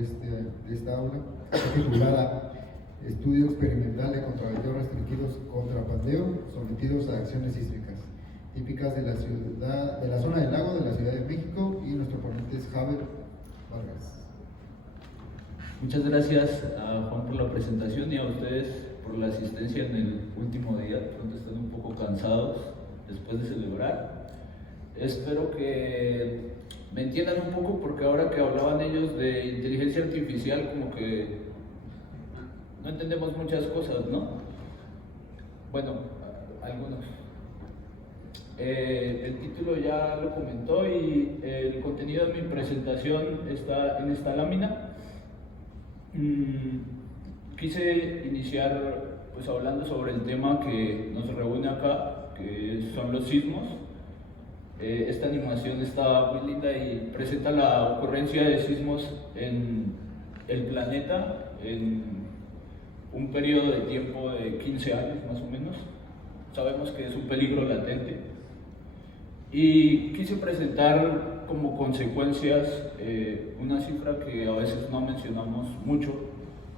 de esta aula, titulada Estudio experimental de contraventeos restringidos contra pandeo sometidos a acciones sísmicas, típicas de la zona del lago de la Ciudad de México, y nuestro ponente es Javier Vargas. Muchas gracias a Juan por la presentación y a ustedes por la asistencia en el último día, donde están un poco cansados después de celebrar. Espero que me entiendan un poco, porque ahora que hablaban ellos de inteligencia artificial, como que no entendemos muchas cosas, ¿no? Bueno, algunos. El título ya lo comentó y el contenido de mi presentación está en esta lámina. Quise iniciar pues hablando sobre el tema que nos reúne acá, que son los sismos. Esta animación está muy linda y presenta la ocurrencia de sismos en el planeta en un periodo de tiempo de 15 años más o menos. Sabemos que es un peligro latente y quise presentar como consecuencias una cifra que a veces no mencionamos mucho,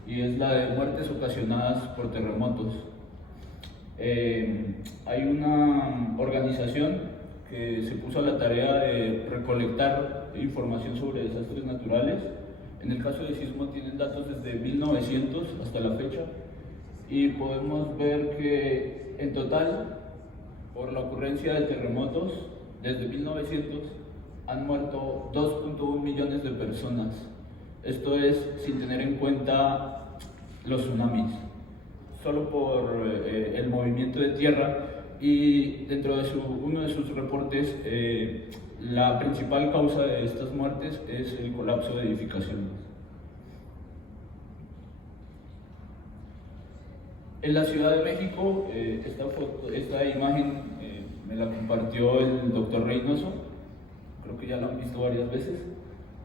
y es la de muertes ocasionadas por terremotos. Hay una organización que se puso a la tarea de recolectar información sobre desastres naturales. En el caso de sismo tienen datos desde 1900 hasta la fecha, y podemos ver que en total, por la ocurrencia de terremotos, desde 1900 han muerto 2.1 millones de personas. Esto es sin tener en cuenta los tsunamis, solo por el movimiento de tierra. Y dentro de uno de sus reportes, la principal causa de estas muertes es el colapso de edificaciones. En la Ciudad de México, esta imagen me la compartió el doctor Reynoso, creo que ya la han visto varias veces,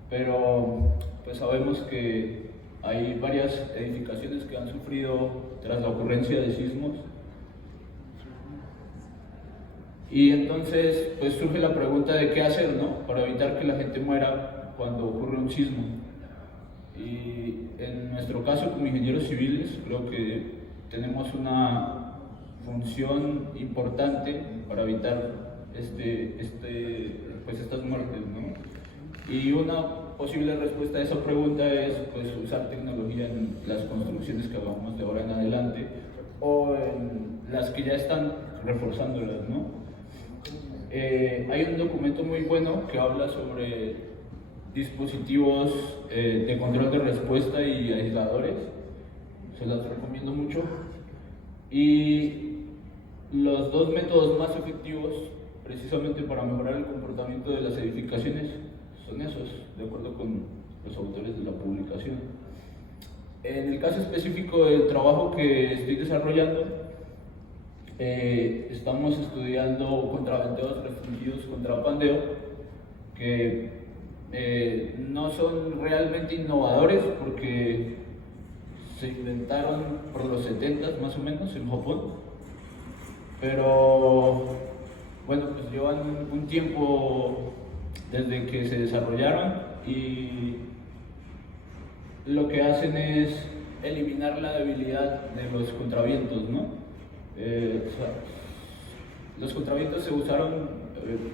pero pues sabemos que hay varias edificaciones que han sufrido tras la ocurrencia de sismos. Y entonces pues surge la pregunta de qué hacer, ¿no?, para evitar que la gente muera cuando ocurre un sismo. Y en nuestro caso, como ingenieros civiles, creo que tenemos una función importante para evitar pues estas muertes, ¿no? Y una posible respuesta a esa pregunta es pues usar tecnología en las construcciones que hagamos de ahora en adelante, o en las que ya están, reforzándolas, ¿no? Hay un documento muy bueno que habla sobre dispositivos de control de respuesta y aisladores, se los recomiendo mucho. Y los dos métodos más efectivos precisamente para mejorar el comportamiento de las edificaciones son esos, de acuerdo con los autores de la publicación. En el caso específico del trabajo que estoy desarrollando, estamos estudiando contraventeos restringidos contra pandeo, que no son realmente innovadores porque se inventaron por los 70 más o menos en Japón, pero bueno, pues llevan un tiempo desde que se desarrollaron, y lo que hacen es eliminar la debilidad de los contravientos, ¿no? Los contravientos se usaron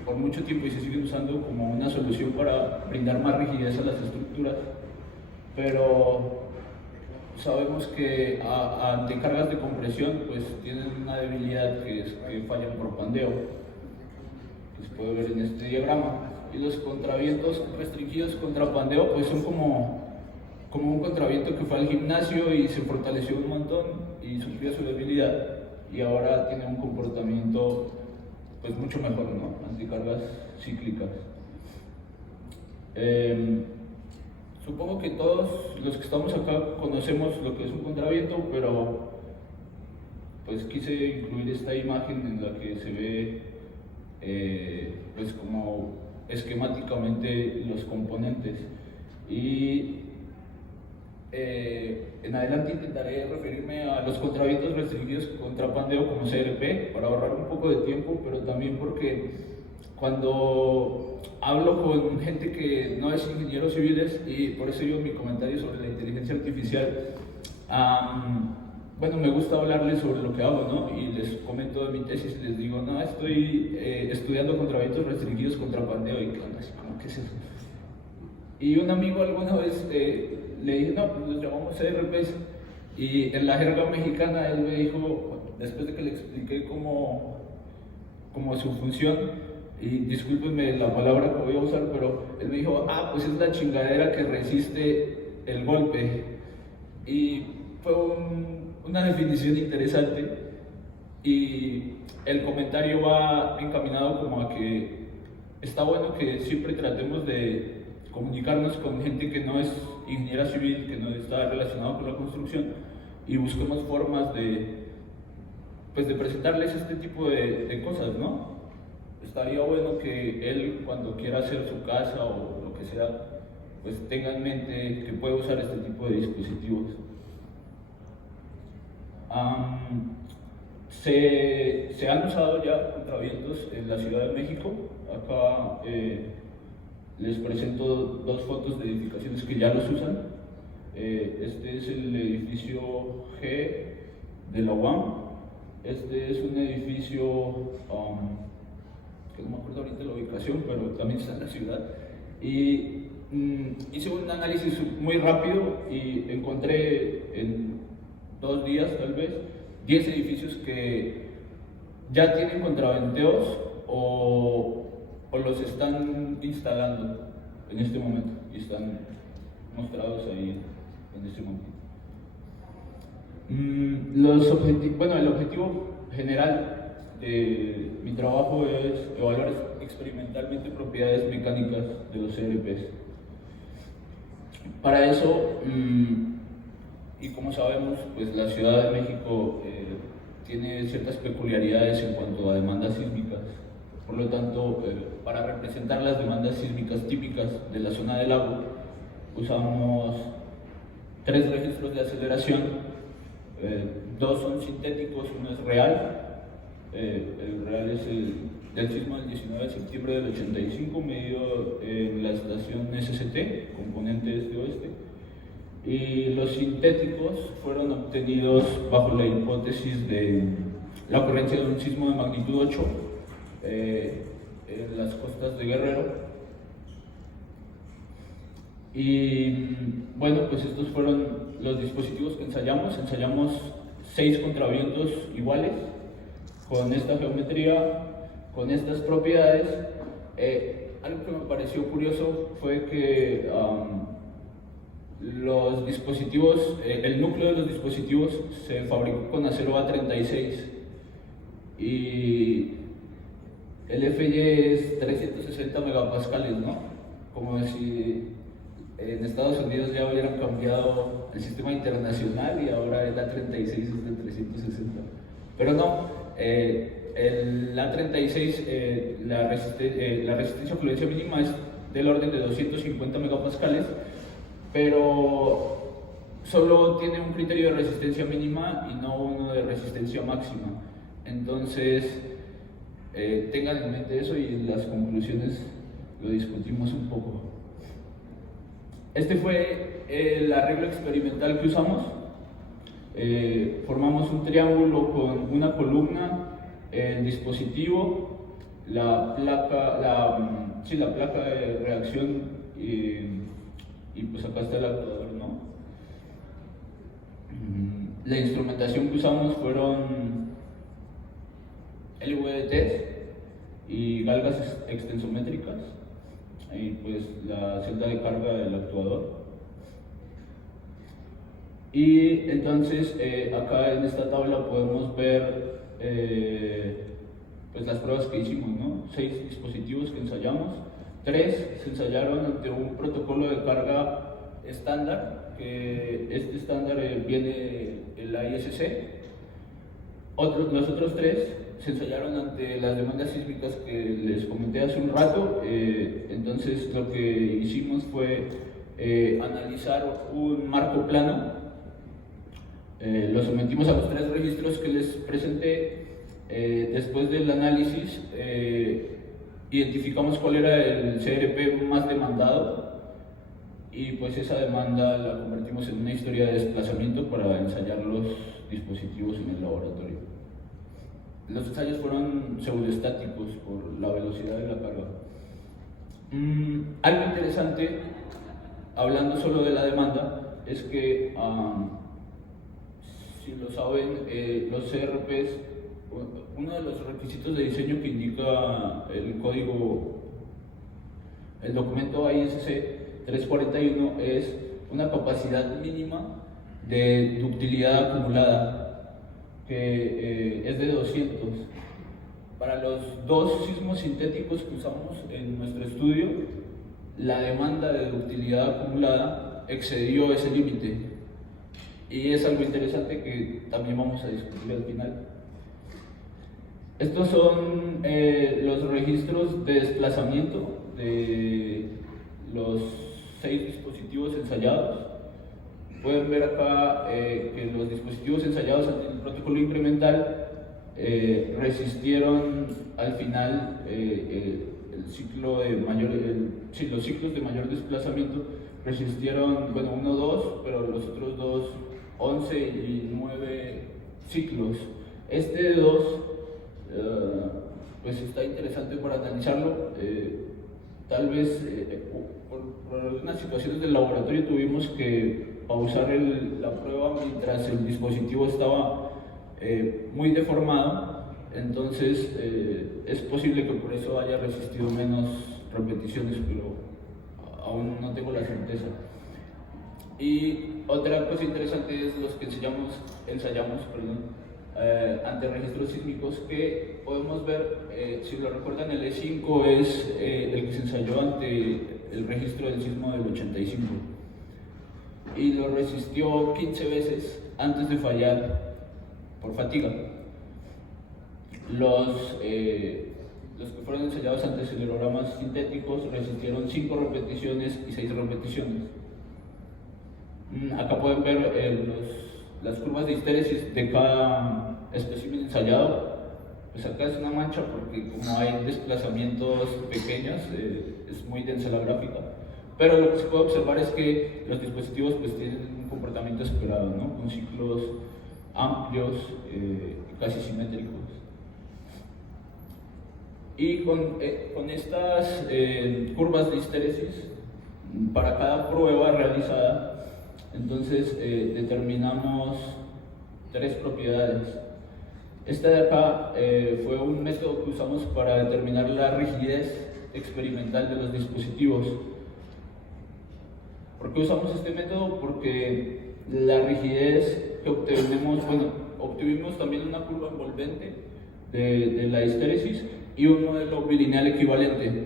por mucho tiempo y se siguen usando como una solución para brindar más rigidez a las estructuras, pero sabemos que ante cargas de compresión pues tienen una debilidad, que es que fallan por pandeo, que se puede ver en este diagrama. Y los contravientos restringidos contra pandeo pues son como un contraviento que fue al gimnasio y se fortaleció un montón y sufrió su debilidad, y ahora tiene un comportamiento pues mucho mejor, ¿no?, anticargas cíclicas. Supongo que todos los que estamos acá conocemos lo que es un contraviento, pero pues quise incluir esta imagen en la que se ve pues como esquemáticamente los componentes. Y en adelante intentaré referirme a los contravientos restringidos contra pandeo como CRP, para ahorrar un poco de tiempo, pero también porque cuando hablo con gente que no es ingenieros civiles, y por eso yo mi comentario sobre la inteligencia artificial, bueno, me gusta hablarles sobre lo que hago, ¿no? Y les comento de mi tesis y les digo, no, estoy estudiando contra vientos restringidos contra pandeo, y quedan así como, ¿qué es eso? Y un amigo alguna vez le dije, no, pues los llamamos ERPs, y en la jerga mexicana él me dijo, después de que le expliqué cómo su función, y discúlpenme la palabra que voy a usar, pero él me dijo, pues es la chingadera que resiste el golpe. Y fue una definición interesante, y el comentario va encaminado como a que está bueno que siempre tratemos de comunicarnos con gente que no es ingeniera civil, que no está relacionado con la construcción, y busquemos formas de presentarles este tipo de cosas, ¿no? Estaría bueno que él, cuando quiera hacer su casa o lo que sea, pues tenga en mente que puede usar este tipo de dispositivos. Se han usado ya contravientos en la Ciudad de México. Acá les presento dos fotos de edificaciones que ya los usan. Este es el edificio G de la UAM. Este es un edificio que no me acuerdo ahorita la ubicación, pero también está en la ciudad. Y hice un análisis muy rápido y encontré en 2 días, tal vez, 10 edificios que ya tienen contraventeos o los están instalando en este momento, y están mostrados ahí en este momento. El objetivo general de mi trabajo es evaluar experimentalmente propiedades mecánicas de los ERPs. Para eso, y como sabemos, pues la Ciudad de México tiene ciertas peculiaridades en cuanto a demandas sísmicas. Por lo tanto, para representar las demandas sísmicas típicas de la zona del lago, usamos 3 registros de aceleración. 2 son sintéticos, uno es real. El real es el del sismo del 19 de septiembre del 85, medido en la estación SCT, componente este-oeste. Y los sintéticos fueron obtenidos bajo la hipótesis de la ocurrencia de un sismo de magnitud 8 en las costas de Guerrero. Y bueno, pues estos fueron los dispositivos que ensayamos. Ensayamos 6 contravientos iguales, con esta geometría, con estas propiedades. Algo que me pareció curioso fue que los dispositivos, el núcleo de los dispositivos se fabricó con acero A36 y el FY es 360 megapascales, ¿no? Como si en Estados Unidos ya hubieran cambiado el sistema internacional y ahora el A36 es de 360. Pero no, el A36, la resistencia a fluencia mínima es del orden de 250 megapascales, pero solo tiene un criterio de resistencia mínima y no uno de resistencia máxima. Entonces, tengan en mente eso, y en las conclusiones lo discutimos un poco. Este fue el arreglo experimental que usamos. Formamos un triángulo con una columna, el dispositivo, la placa de reacción, y pues acá está el actuador, ¿no? La instrumentación que usamos fueron LVDTs y galgas extensométricas, y pues la celda de carga del actuador. Y entonces acá en esta tabla podemos ver pues las pruebas que hicimos, ¿no? 6 dispositivos que ensayamos. 3 se ensayaron ante un protocolo de carga estándar, que este estándar viene en la ISC. Los otros 3 se ensayaron ante las demandas sísmicas que les comenté hace un rato. Entonces lo que hicimos fue analizar un marco plano. Lo sometimos a los 3 registros que les presenté. Después del análisis identificamos cuál era el CRP más demandado y pues esa demanda la convertimos en una historia de desplazamiento para ensayar los dispositivos en el laboratorio. Los ensayos fueron pseudoestáticos por la velocidad de la carga. Algo interesante, hablando solo de la demanda, es que, si lo saben, los CRPs, uno de los requisitos de diseño que indica el código, el documento ISC 341, es una capacidad mínima de ductilidad acumulada, que es de 200. Para los dos sismos sintéticos que usamos en nuestro estudio, la demanda de ductilidad acumulada excedió ese límite. Y es algo interesante que también vamos a discutir al final. Estos son los registros de desplazamiento de los 6 dispositivos ensayados. Pueden ver acá que los dispositivos ensayados ante el protocolo incremental resistieron al final el ciclo de los ciclos de mayor desplazamiento resistieron, bueno, 1, 2, pero los otros dos 11 y 9 ciclos. Este de 2 pues está interesante para analizarlo. Tal vez por algunas situaciones del laboratorio tuvimos que pausar la prueba mientras el dispositivo estaba muy deformado, entonces es posible que por eso haya resistido menos repeticiones, pero aún no tengo la certeza. Y otra cosa interesante es los que ensayamos ante registros sísmicos, que podemos ver, si lo recuerdan, el E5 es el que se ensayó ante el registro del sismo del 85 y lo resistió 15 veces antes de fallar por fatiga. Los que fueron ensayados ante acelerogramas sintéticos resistieron 5 repeticiones y 6 repeticiones. Acá pueden ver las curvas de histéresis de cada espécimen ensayado. Pues acá es una mancha porque como hay desplazamientos pequeños, es muy densa la gráfica. Pero lo que se puede observar es que los dispositivos pues tienen un comportamiento esperado, ¿no? Con ciclos amplios, casi simétricos. Y con estas curvas de histéresis, para cada prueba realizada, entonces determinamos 3 propiedades. Esta de acá fue un método que usamos para determinar la rigidez experimental de los dispositivos. ¿Por qué usamos este método? Porque la rigidez que obtuvimos también una curva envolvente de la histéresis y un modelo bilineal equivalente.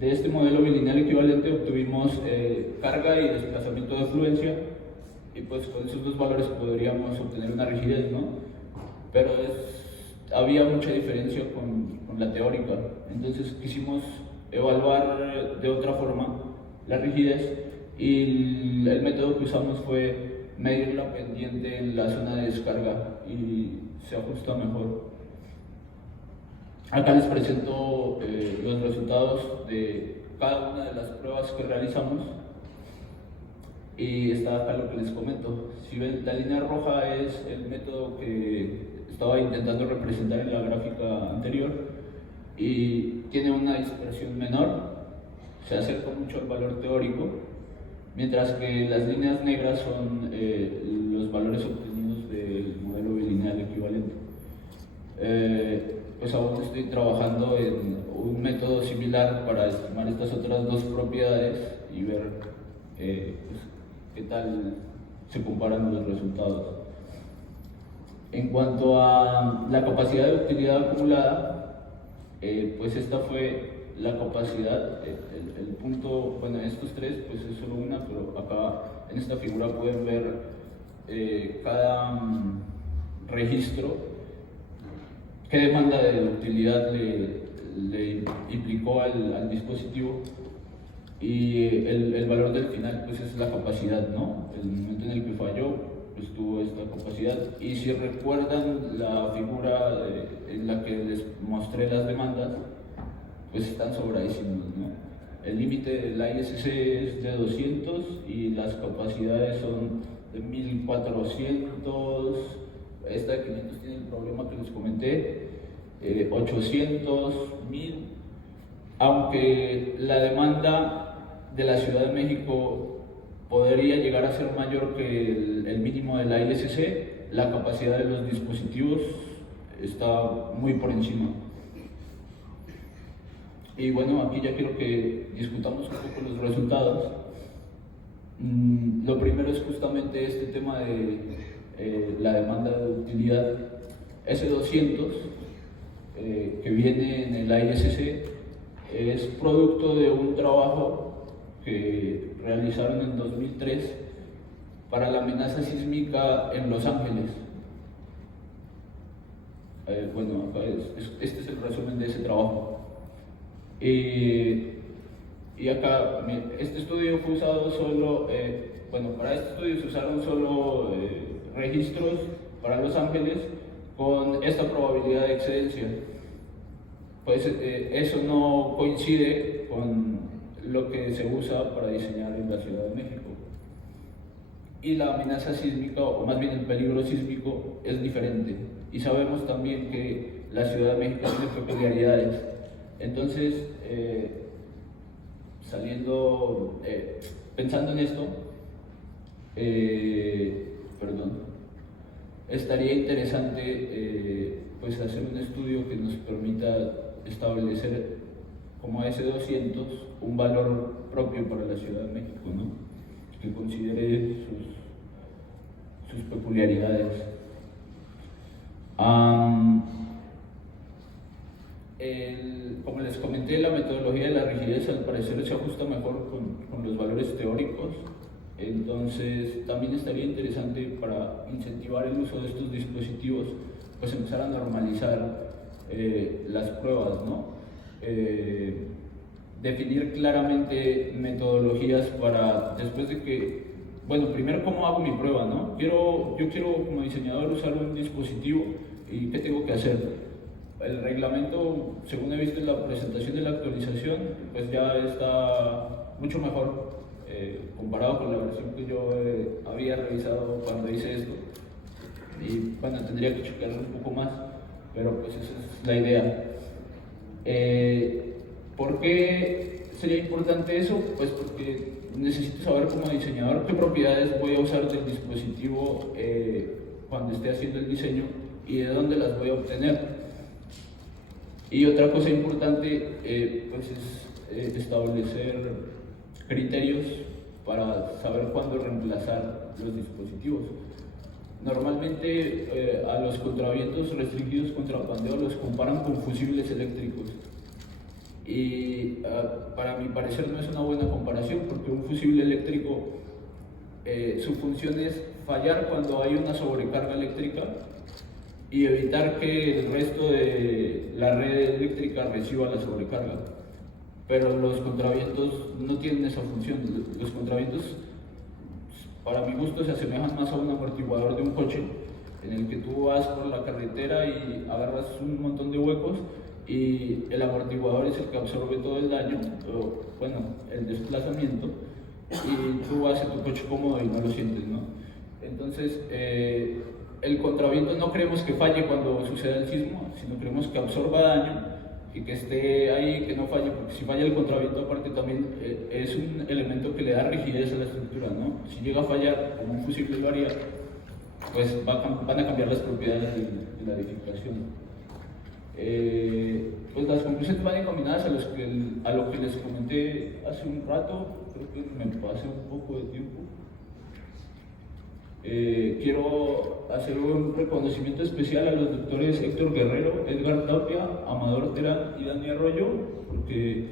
De este modelo bilineal equivalente obtuvimos carga y desplazamiento de fluencia, y pues con esos dos valores podríamos obtener una rigidez, ¿no? Pero había mucha diferencia con la teórica, entonces quisimos evaluar de otra forma la rigidez, y el método que usamos fue medir la pendiente en la zona de descarga y se ajusta mejor. Acá les presento los resultados de cada una de las pruebas que realizamos, y está acá lo que les comento. Si ven, la línea roja es el método que estaba intentando representar en la gráfica anterior y tiene una dispersión menor, se acerca mucho al valor teórico, mientras que las líneas negras son los valores obtenidos del modelo bilineal equivalente. Pues aún estoy trabajando en un método similar para estimar estas otras 2 propiedades y ver pues, qué tal se comparan los resultados. En cuanto a la capacidad de ductilidad acumulada, pues esta fue la capacidad, el punto, bueno, estos 3 pues es solo una, pero acá en esta figura pueden ver cada registro qué demanda de ductilidad le implicó al dispositivo, y el valor del final pues es la capacidad, ¿no? El momento en el que falló pues tuvo esta capacidad. Y si recuerdan la figura en la que les mostré las demandas, pues están sobradísimos, ¿no? El límite de la ISC es de 200 y las capacidades son de 1400, esta de 500 tiene el problema que les comenté, 800, 1000, aunque la demanda de la Ciudad de México podría llegar a ser mayor que el mínimo de la ISC, la capacidad de los dispositivos está muy por encima. Y bueno, aquí ya quiero que discutamos un poco los resultados. Lo primero es justamente este tema de la demanda de utilidad S200, que viene en el ISC, es producto de un trabajo que realizaron en 2003 para la amenaza sísmica en Los Ángeles. Bueno, acá este es el resumen de ese trabajo. Y acá, este estudio fue usado solo, bueno, para este estudio se usaron solo registros para Los Ángeles con esta probabilidad de excedencia. Pues eso no coincide con lo que se usa para diseñar en la Ciudad de México. Y la amenaza sísmica, o más bien el peligro sísmico, es diferente. Y sabemos también que la Ciudad de México tiene peculiaridades. Entonces, pensando en esto, estaría interesante pues hacer un estudio que nos permita establecer como S200 un valor propio para la Ciudad de México, ¿no? Que considere sus peculiaridades. Como les comenté, la metodología de la rigidez al parecer se ajusta mejor con los valores teóricos, entonces también estaría interesante para incentivar el uso de estos dispositivos, pues empezar a normalizar las pruebas, ¿no? Definir claramente metodologías para después de que, bueno, primero cómo hago mi prueba, ¿no? Yo quiero como diseñador usar un dispositivo y ¿qué tengo que hacer? El reglamento, según he visto en la presentación de la actualización, pues ya está mucho mejor comparado con la versión que yo había revisado cuando hice esto. Y bueno, tendría que checarlo un poco más, pero pues esa es la idea. ¿Por qué sería importante eso? Pues porque necesito saber como diseñador qué propiedades voy a usar del dispositivo cuando esté haciendo el diseño y de dónde las voy a obtener. Y otra cosa importante pues es establecer criterios para saber cuándo reemplazar los dispositivos. Normalmente a los contravientos restringidos contra pandeo los comparan con fusibles eléctricos. Y para mi parecer no es una buena comparación, porque un fusible eléctrico su función es fallar cuando hay una sobrecarga eléctrica y evitar que el resto de la red eléctrica reciba la sobrecarga. Pero los contravientos no tienen esa función. Los contravientos, para mi gusto, se asemejan más a un amortiguador de un coche, en el que tú vas por la carretera y agarras un montón de huecos y el amortiguador es el que absorbe todo el daño, o, bueno, el desplazamiento, y tú vas en tu coche cómodo y no lo sientes, ¿no? Entonces, el contraviento no creemos que falle cuando suceda el sismo, sino creemos que absorba daño y que esté ahí, que no falle, porque si falla el contraviento aparte también es un elemento que le da rigidez a la estructura, ¿no? Si llega a fallar, como un fusible lo haría, pues van a cambiar las propiedades de la edificación. Pues las conclusiones van encaminadas a lo que les comenté hace un rato, creo que me pasé un poco de tiempo. Quiero hacer un reconocimiento especial a los doctores Héctor Guerrero, Edgar Tapia, Amador Terán y Dani Arroyo, porque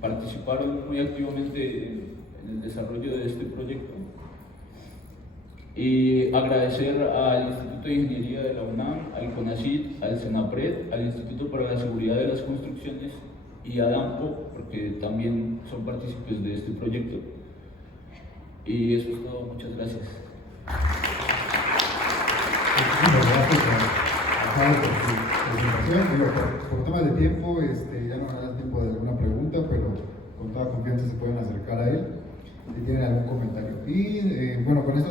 participaron muy activamente en el desarrollo de este proyecto. Y agradecer al Instituto de Ingeniería de la UNAM, al CONACYT, al CENAPRED, al Instituto para la Seguridad de las Construcciones y a DAMPO, porque también son partícipes de este proyecto. Y eso es todo, muchas gracias. Muchísimas gracias a todos por su presentación. Digo, por temas de tiempo, ya no me da tiempo de alguna pregunta, pero con toda confianza se pueden acercar a él si tienen algún comentario. Y bueno, con esto